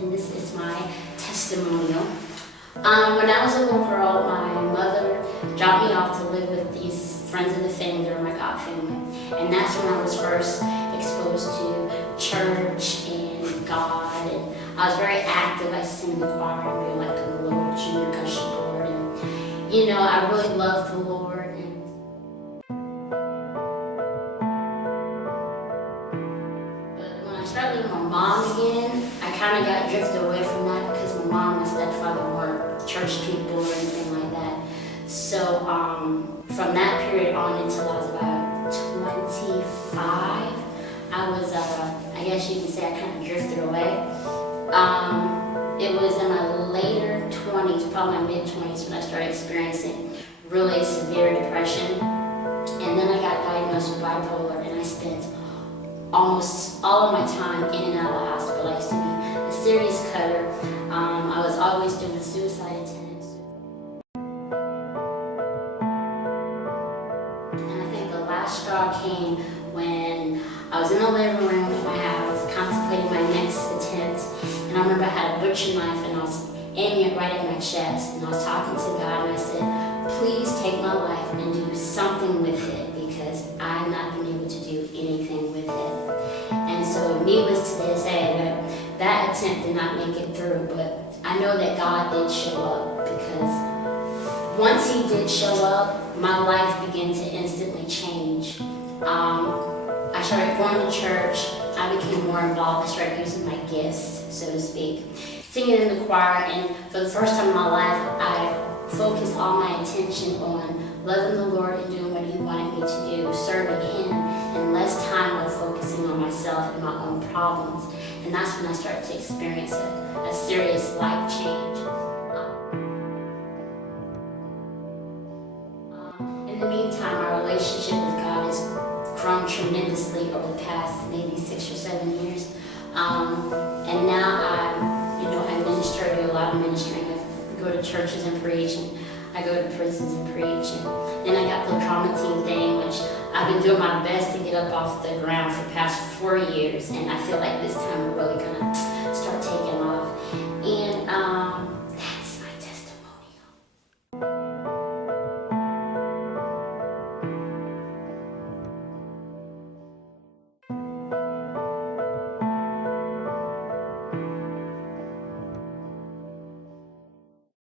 and this is my testimonial. When I was a little girl, my mother dropped me off to live with these friends of the family. They were my God family. And that's when I was first exposed to church and God. And I was very active. I sang in the choir and be like a little junior cushion board. And, you know, I really loved the Lord. And but when I started living with my mom again, I kind of got drifted away from that because my mom and my stepfather weren't church people or anything like that. So from that period on until I was about 25, I was, I guess you can say I kind of drifted away. It was in my later 20s, probably my mid-20s, when I started experiencing really severe depression. And then I got diagnosed with bipolar, and I spent almost all of my time in and out of the hospital. I used to be a serious cutter. I was always doing suicide attempts. And I think the last straw came when I was in the living room of my house contemplating my next attempt. And I remember I had a butcher knife and I was aiming it right at my chest. And I was talking to God and I said, please take my life and do something with it because I've not been able to do anything with it. And so needless to say that attempt did not make it through, but I know that God did show up because once He did show up, my life began to instantly change. I started going to church. I became more involved. I started using my gifts, so to speak, singing in the choir, and for the first time in my life, I focused all my attention on loving the Lord and doing what He wanted me to do, serving Him, and less time on focusing on myself and my own problems. And that's when I started to experience a serious life change. In the meantime, my relationship with God has grown tremendously over the past maybe 6 or 7 years. And now I minister, I do a lot of ministering. I go to churches and preach, and I go to prisons and preach. And then I got the drama team thing, which I've been doing my best to get up off the ground for the past 4 years. And I feel like this time we're really gonna start taking off.